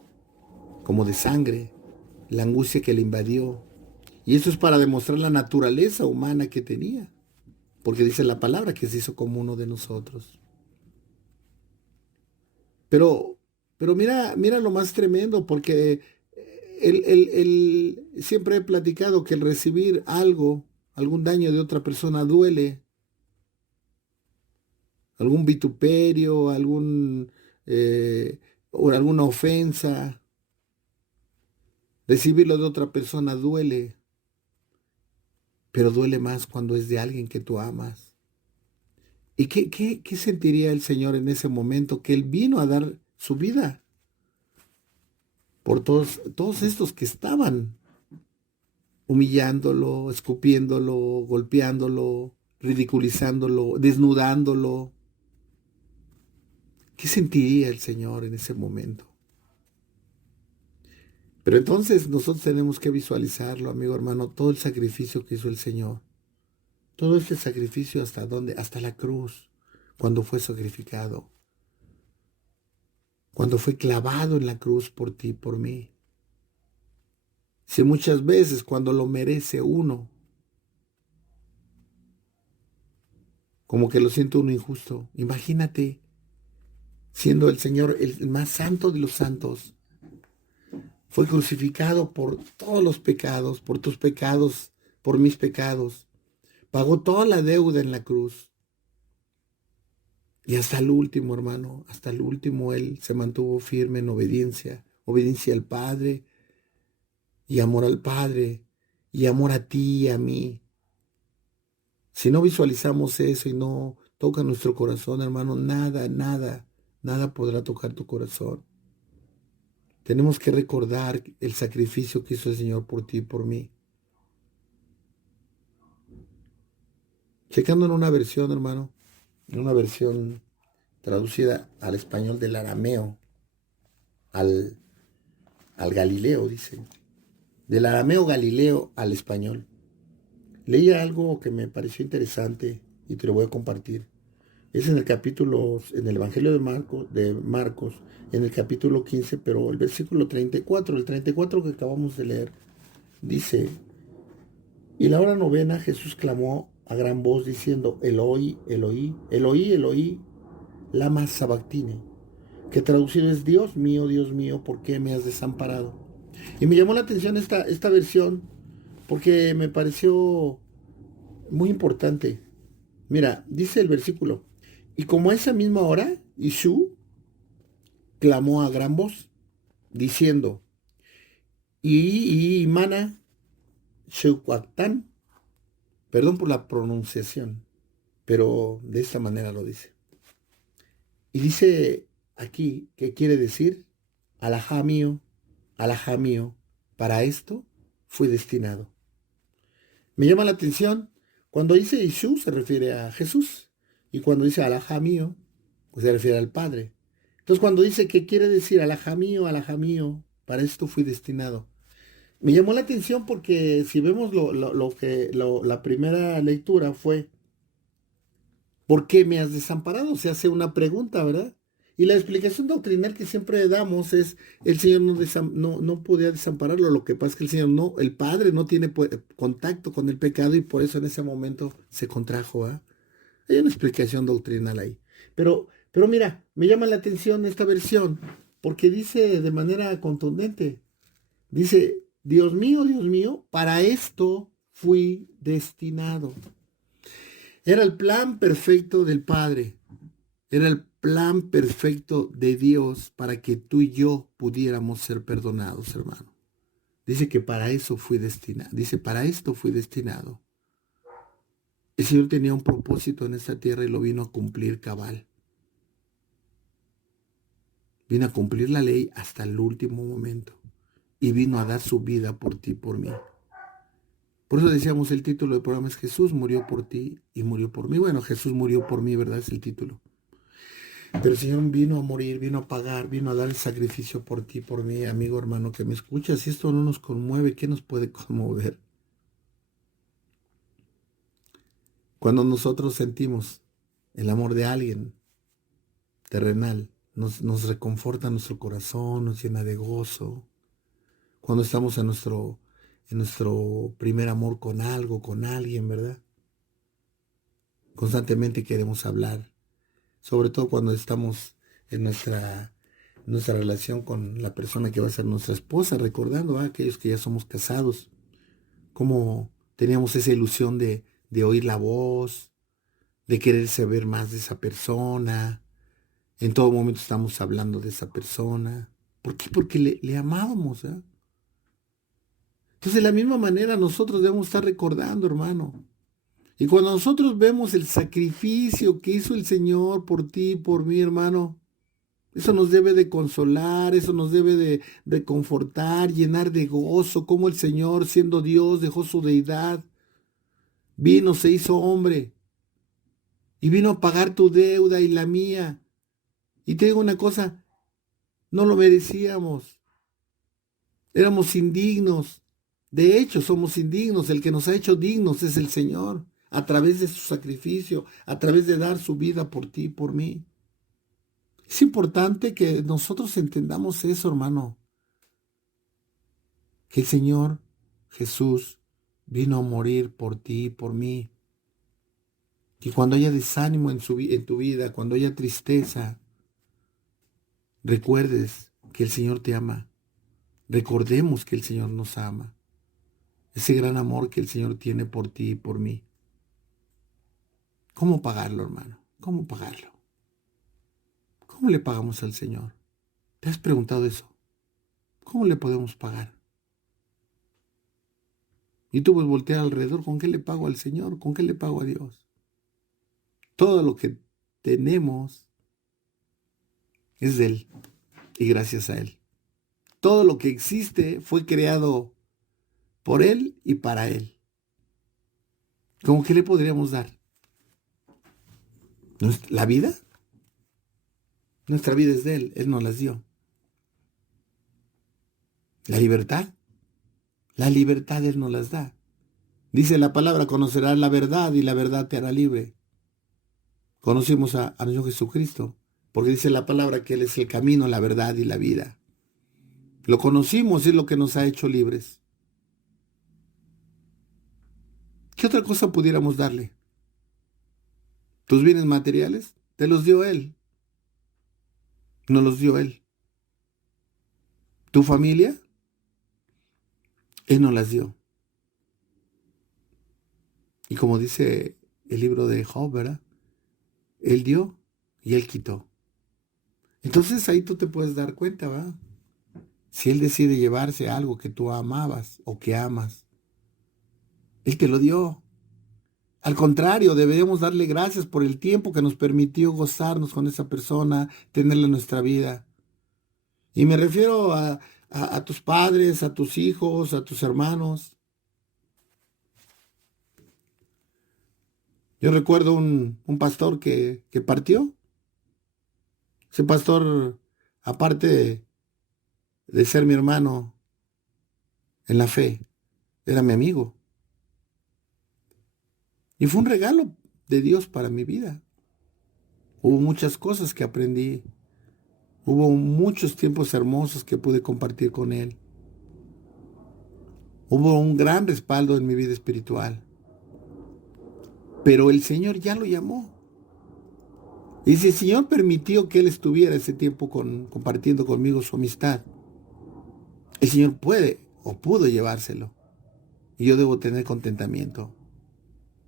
como de sangre, la angustia que le invadió. Y eso es para demostrar la naturaleza humana que tenía, porque dice la palabra que se hizo como uno de nosotros. Pero mira lo más tremendo, porque siempre he platicado que el recibir algún daño de otra persona duele, algún vituperio, o alguna ofensa. Recibirlo de otra persona duele, pero duele más cuando es de alguien que tú amas. ¿Y qué sentiría el Señor en ese momento? Que Él vino a dar su vida por todos estos que estaban humillándolo, escupiéndolo, golpeándolo, ridiculizándolo, desnudándolo. ¿Qué sentiría el Señor en ese momento? Pero entonces nosotros tenemos que visualizarlo, amigo hermano, todo el sacrificio que hizo el Señor. Todo este sacrificio, ¿hasta dónde? Hasta la cruz, cuando fue sacrificado. Cuando fue clavado en la cruz por ti y por mí. Si muchas veces cuando lo merece uno, como que lo siente uno injusto. Imagínate, siendo el Señor el más santo de los santos, fue crucificado por todos los pecados, por tus pecados, por mis pecados. Pagó toda la deuda en la cruz. Y hasta el último, hermano, hasta el último Él se mantuvo firme en obediencia al Padre, y amor al Padre, y amor a ti y a mí. Si no visualizamos eso y no toca nuestro corazón, hermano, nada podrá tocar tu corazón. Tenemos que recordar el sacrificio que hizo el Señor por ti y por mí. Checando en una versión, hermano, en una versión traducida al español del arameo, al Galileo, dice. Del arameo Galileo al español. Leí algo que me pareció interesante y te lo voy a compartir. Es en el Evangelio de Marcos, en el capítulo 15, pero el versículo 34, el 34 que acabamos de leer, dice, y la hora novena Jesús clamó a gran voz diciendo, Eloi, Eloi, Eloi, Eloi, lama sabactine, que traducido es, Dios mío, ¿por qué me has desamparado? Y me llamó la atención esta versión, porque me pareció muy importante. Mira, dice el versículo, y como a esa misma hora, Yeshua clamó a gran voz, diciendo, y mana sheuquactán, perdón por la pronunciación, pero de esta manera lo dice. Y dice aquí, ¿qué quiere decir? Alajá mío, para esto fui destinado. Me llama la atención, cuando dice Yeshua se refiere a Jesús, y cuando dice alajá mío, pues se refiere al Padre. Entonces cuando dice, ¿qué quiere decir? Alajá mío, para esto fui destinado. Me llamó la atención porque si vemos la primera lectura fue ¿Por qué me has desamparado? Se hace una pregunta, ¿verdad? Y la explicación doctrinal que siempre damos es, el Señor no podía desampararlo, lo que pasa es que el Señor no, el Padre no tiene contacto con el pecado y por eso en ese momento se contrajo, ¿ah? Hay una explicación doctrinal ahí. Pero mira, me llama la atención esta versión, porque dice de manera contundente, dice, Dios mío, para esto fui destinado. Era el plan perfecto del Padre. Era el plan perfecto de Dios para que tú y yo pudiéramos ser perdonados, hermano. Dice que para eso fui destinado. Dice, para esto fui destinado. El Señor tenía un propósito en esta tierra y lo vino a cumplir cabal. Vino a cumplir la ley hasta el último momento. Y vino a dar su vida por ti y por mí. Por eso decíamos el título del programa es Jesús murió por ti y murió por mí. Bueno, Jesús murió por mí, ¿verdad? Es el título. Pero el Señor vino a morir, vino a pagar, vino a dar el sacrificio por ti, por mí, amigo, hermano, que me escuchas. Si esto no nos conmueve, ¿qué nos puede conmover? Cuando nosotros sentimos el amor de alguien terrenal, nos reconforta nuestro corazón, nos llena de gozo. Cuando estamos en nuestro primer amor con algo, con alguien, ¿verdad? Constantemente queremos hablar. Sobre todo cuando estamos en nuestra relación con la persona que va a ser nuestra esposa, recordando a aquellos que ya somos casados, cómo teníamos esa ilusión de oír la voz, de querer saber más de esa persona. En todo momento estamos hablando de esa persona. ¿Por qué? Porque le amábamos, ¿eh? Entonces, de la misma manera, nosotros debemos estar recordando, hermano. Y cuando nosotros vemos el sacrificio que hizo el Señor por ti, por mí, hermano, eso nos debe de consolar, eso nos debe de confortar, llenar de gozo, como el Señor, siendo Dios, dejó su deidad, vino, se hizo hombre, y vino a pagar tu deuda y la mía. Y te digo una cosa, no lo merecíamos, éramos indignos, de hecho somos indignos, el que nos ha hecho dignos es el Señor, a través de su sacrificio, a través de dar su vida por ti y por mí. Es importante que nosotros entendamos eso, hermano. Que el Señor Jesús vino a morir por ti y por mí. Que cuando haya desánimo en tu vida, cuando haya tristeza, recuerdes que el Señor te ama. Recordemos que el Señor nos ama. Ese gran amor que el Señor tiene por ti y por mí. ¿Cómo pagarlo, hermano? ¿Cómo pagarlo? ¿Cómo le pagamos al Señor? ¿Te has preguntado eso? ¿Cómo le podemos pagar? Y tú pues voltear alrededor, ¿con qué le pago al Señor? ¿Con qué le pago a Dios? Todo lo que tenemos es de Él y gracias a Él. Todo lo que existe fue creado por Él y para Él. ¿Cómo que le podríamos dar? ¿La vida? Nuestra vida es de Él, Él nos las dio. ¿La libertad? La libertad Él nos las da. Dice la palabra, conocerás la verdad y la verdad te hará libre. Conocimos a nuestro Jesucristo, porque dice la palabra que Él es el camino, la verdad y la vida. Lo conocimos y es lo que nos ha hecho libres. ¿Qué otra cosa pudiéramos darle? ¿Tus bienes materiales? Te los dio Él. Nos los dio Él. ¿Tu familia? Él nos las dio. Y como dice el libro de Job, ¿verdad? Él dio y Él quitó. Entonces ahí tú te puedes dar cuenta, ¿verdad? Si Él decide llevarse algo que tú amabas o que amas, Él te lo dio. Al contrario, deberíamos darle gracias por el tiempo que nos permitió gozarnos con esa persona, tenerla en nuestra vida. Y me refiero a tus padres, a tus hijos, a tus hermanos. Yo recuerdo un pastor que partió. Ese pastor, aparte de ser mi hermano en la fe, era mi amigo. Y fue un regalo de Dios para mi vida. Hubo muchas cosas que aprendí. Hubo muchos tiempos hermosos que pude compartir con Él. Hubo un gran respaldo en mi vida espiritual. Pero el Señor ya lo llamó. Y si el Señor permitió que Él estuviera ese tiempo compartiendo conmigo su amistad, el Señor puede o pudo llevárselo. Y yo debo tener contentamiento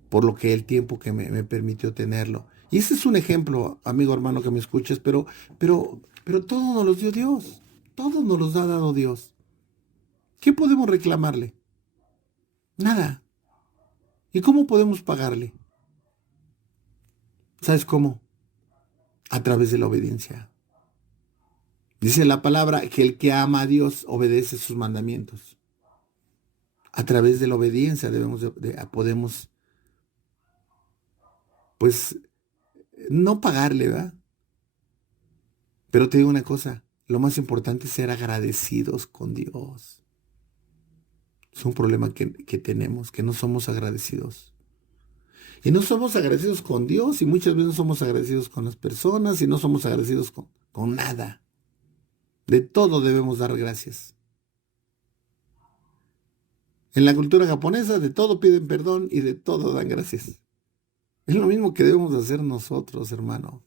por lo que el tiempo que me permitió tenerlo. Y ese es un ejemplo, amigo hermano que me escuches, pero todo nos los dio Dios. Todo nos los ha dado Dios. ¿Qué podemos reclamarle? Nada. ¿Y cómo podemos pagarle? ¿Sabes cómo? A través de la obediencia. Dice la palabra que el que ama a Dios obedece sus mandamientos. A través de la obediencia podemos, pues, no pagarle, ¿verdad? Pero te digo una cosa, lo más importante es ser agradecidos con Dios. Es un problema que tenemos, que no somos agradecidos. Y no somos agradecidos con Dios y muchas veces no somos agradecidos con las personas y no somos agradecidos con nada. De todo debemos dar gracias. En la cultura japonesa de todo piden perdón y de todo dan gracias. Es lo mismo que debemos hacer nosotros, hermano.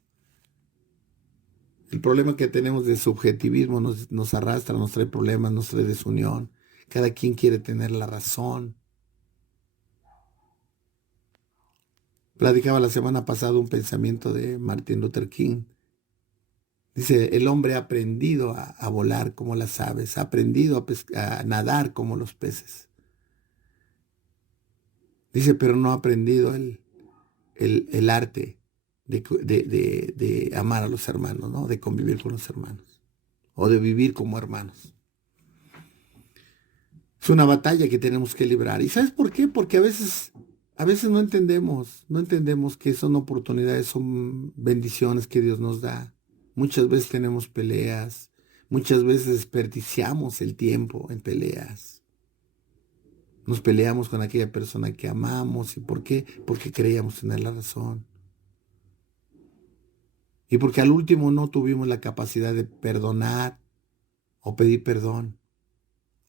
El problema que tenemos de subjetivismo nos arrastra, nos trae problemas, nos trae desunión. Cada quien quiere tener la razón. Platicaba la semana pasada un pensamiento de Martin Luther King. Dice, el hombre ha aprendido a volar como las aves, ha aprendido a nadar como los peces. Dice, pero no ha aprendido el arte de amar a los hermanos, ¿no? De convivir con los hermanos. O de vivir como hermanos. Es una batalla que tenemos que librar. ¿Y sabes por qué? Porque a veces no entendemos que son oportunidades, son bendiciones que Dios nos da. Muchas veces tenemos peleas, muchas veces desperdiciamos el tiempo en peleas. Nos peleamos con aquella persona que amamos. ¿Y por qué? Porque creíamos tener la razón. Y porque al último no tuvimos la capacidad de perdonar o pedir perdón.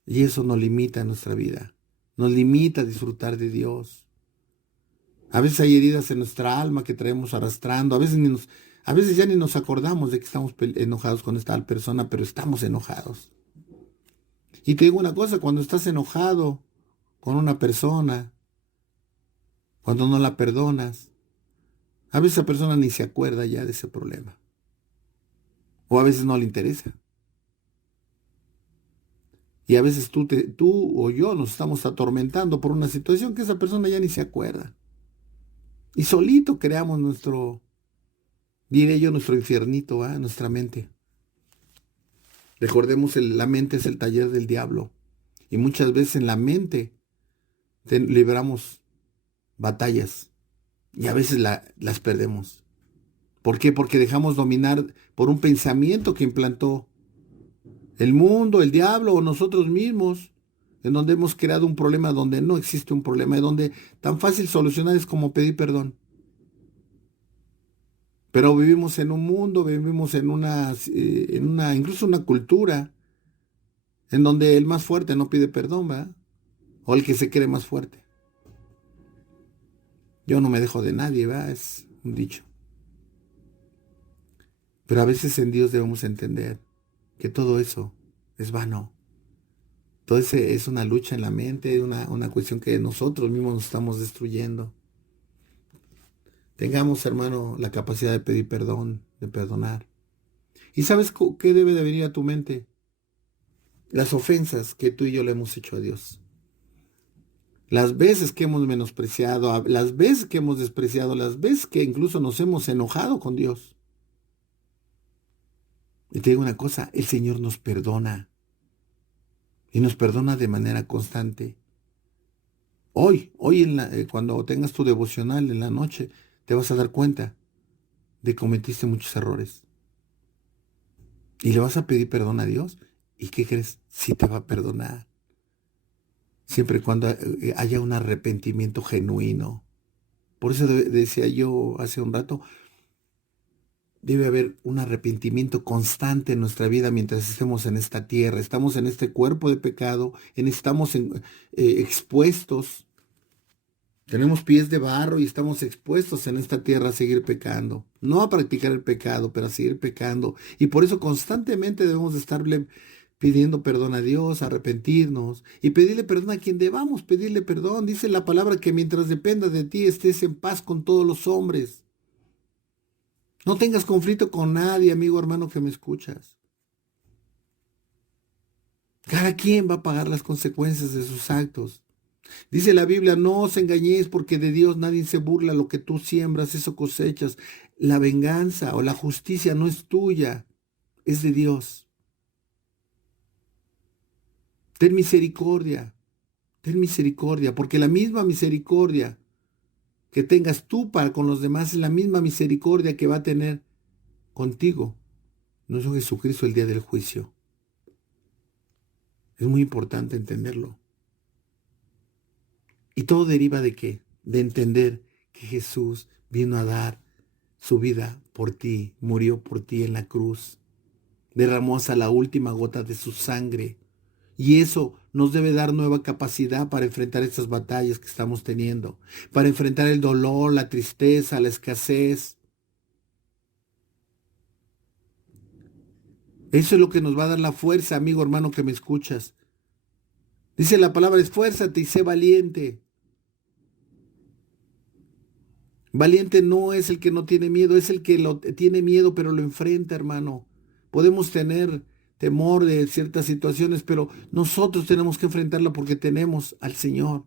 Y eso nos limita en nuestra vida. Nos limita a disfrutar de Dios. A veces hay heridas en nuestra alma que traemos arrastrando. A veces ya ni nos acordamos de que estamos enojados con esta persona, pero estamos enojados. Y te digo una cosa, cuando estás enojado con una persona, cuando no la perdonas, a veces esa persona ni se acuerda ya de ese problema. O a veces no le interesa. Y a veces tú o yo nos estamos atormentando por una situación que esa persona ya ni se acuerda. Y solito creamos nuestro infiernito, nuestra mente. Recordemos, la mente es el taller del diablo. Y muchas veces en la mente libramos batallas. Y a veces las perdemos. ¿Por qué? Porque dejamos dominar por un pensamiento que implantó el mundo, el diablo o nosotros mismos, en donde hemos creado un problema donde no existe un problema, y donde tan fácil solucionar es como pedir perdón. Pero vivimos en un mundo, vivimos en incluso una cultura, en donde el más fuerte no pide perdón, ¿verdad? O el que se cree más fuerte. Yo no me dejo de nadie, ¿verdad? Es un dicho. Pero a veces en Dios debemos entender que todo eso es vano. Todo eso es una lucha en la mente, una cuestión que nosotros mismos nos estamos destruyendo. Tengamos, hermano, la capacidad de pedir perdón, de perdonar. ¿Y sabes qué debe de venir a tu mente? Las ofensas que tú y yo le hemos hecho a Dios. Las veces que hemos menospreciado, las veces que hemos despreciado, las veces que incluso nos hemos enojado con Dios. Y te digo una cosa, el Señor nos perdona. Y nos perdona de manera constante. Hoy cuando tengas tu devocional en la noche, te vas a dar cuenta de que cometiste muchos errores. Y le vas a pedir perdón a Dios. ¿Y qué crees? Sí te va a perdonar. Siempre y cuando haya un arrepentimiento genuino. Por eso decía yo hace un rato, debe haber un arrepentimiento constante en nuestra vida mientras estemos en esta tierra. Estamos en este cuerpo de pecado, estamos expuestos. Tenemos pies de barro y estamos expuestos en esta tierra a seguir pecando. No a practicar el pecado, pero a seguir pecando. Y por eso constantemente debemos de estarle pidiendo perdón a Dios, arrepentirnos y pedirle perdón a quien debamos pedirle perdón. Dice la palabra que mientras dependa de ti estés en paz con todos los hombres. No tengas conflicto con nadie, amigo, hermano, que me escuchas. Cada quien va a pagar las consecuencias de sus actos. Dice la Biblia, no os engañéis porque de Dios nadie se burla. Lo que tú siembras, eso cosechas. La venganza o la justicia no es tuya, es de Dios. Ten misericordia, porque la misma misericordia que tengas tú para con los demás es la misma misericordia que va a tener contigo nuestro Jesucristo el día del juicio. Es muy importante entenderlo. ¿Y todo deriva de qué? De entender que Jesús vino a dar su vida por ti, murió por ti en la cruz, derramó hasta la última gota de su sangre. Y eso nos debe dar nueva capacidad para enfrentar estas batallas que estamos teniendo, para enfrentar el dolor, la tristeza, la escasez. Eso es lo que nos va a dar la fuerza, amigo, hermano, que me escuchas. Dice la palabra, esfuérzate y sé valiente. Valiente no es el que no tiene miedo, es el que tiene miedo, pero lo enfrenta, hermano. Podemos tener temor de ciertas situaciones, pero nosotros tenemos que enfrentarla porque tenemos al Señor.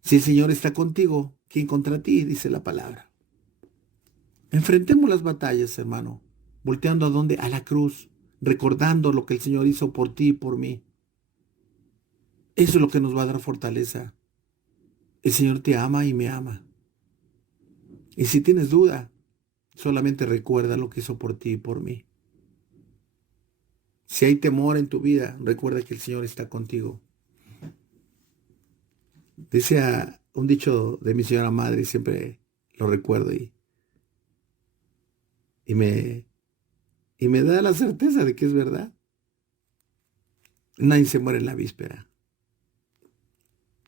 Si el Señor está contigo, ¿quién contra ti? Dice la palabra. Enfrentemos las batallas, hermano, volteando ¿a dónde? A la cruz, recordando lo que el Señor hizo por ti y por mí. Eso es lo que nos va a dar fortaleza. El Señor te ama y me ama. Y si tienes duda, solamente recuerda lo que hizo por ti y por mí. Si hay temor en tu vida, recuerda que el Señor está contigo. Dice un dicho de mi señora madre, y siempre lo recuerdo, y me da la certeza de que es verdad. Nadie se muere en la víspera.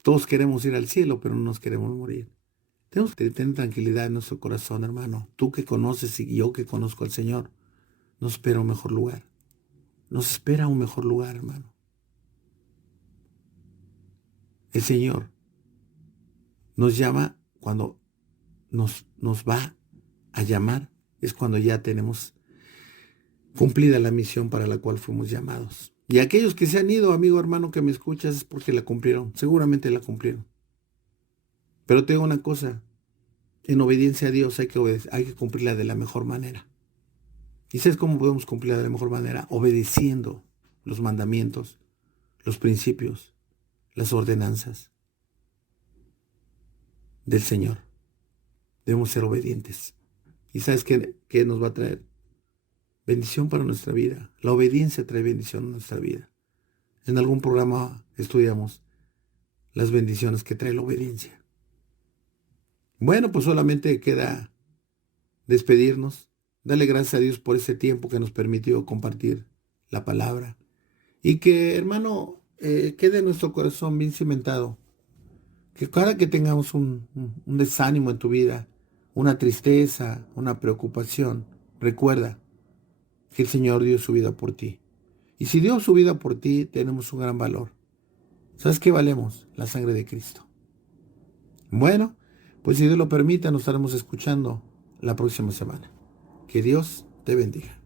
Todos queremos ir al cielo, pero no nos queremos morir. Tenemos que tener tranquilidad en nuestro corazón, hermano. Tú que conoces y yo que conozco al Señor, nos espera un mejor lugar. Nos espera un mejor lugar, hermano. El Señor nos llama cuando nos va a llamar. Es cuando ya tenemos cumplida la misión para la cual fuimos llamados. Y aquellos que se han ido, amigo, hermano, que me escuchas, es porque la cumplieron. Seguramente la cumplieron. Pero te digo una cosa, en obediencia a Dios hay que cumplirla de la mejor manera. ¿Y sabes cómo podemos cumplirla de la mejor manera? Obedeciendo los mandamientos, los principios, las ordenanzas del Señor. Debemos ser obedientes. ¿Y sabes qué nos va a traer? Bendición para nuestra vida. La obediencia trae bendición a nuestra vida. En algún programa estudiamos las bendiciones que trae la obediencia. Bueno, pues solamente queda despedirnos. Dale gracias a Dios por ese tiempo que nos permitió compartir la palabra. Y que, hermano, quede en nuestro corazón bien cimentado. Que cada que tengamos un desánimo en tu vida, una tristeza, una preocupación, recuerda que el Señor dio su vida por ti. Y si dio su vida por ti, tenemos un gran valor. ¿Sabes qué valemos? La sangre de Cristo. Bueno, pues si Dios lo permite, nos estaremos escuchando la próxima semana. Que Dios te bendiga.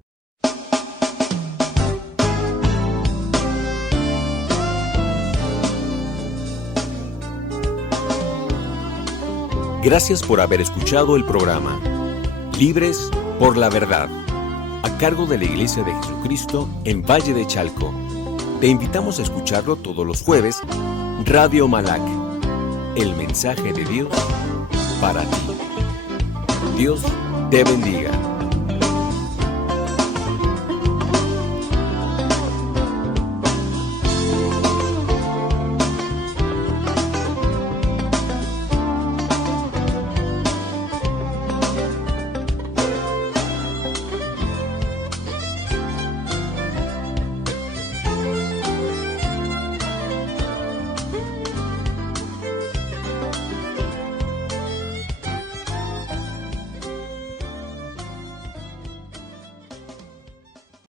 Gracias por haber escuchado el programa Libres por la Verdad, a cargo de la Iglesia de Jesucristo en Valle de Chalco. Te invitamos a escucharlo todos los jueves, Radio Malac, el mensaje de Dios para ti. Dios te bendiga.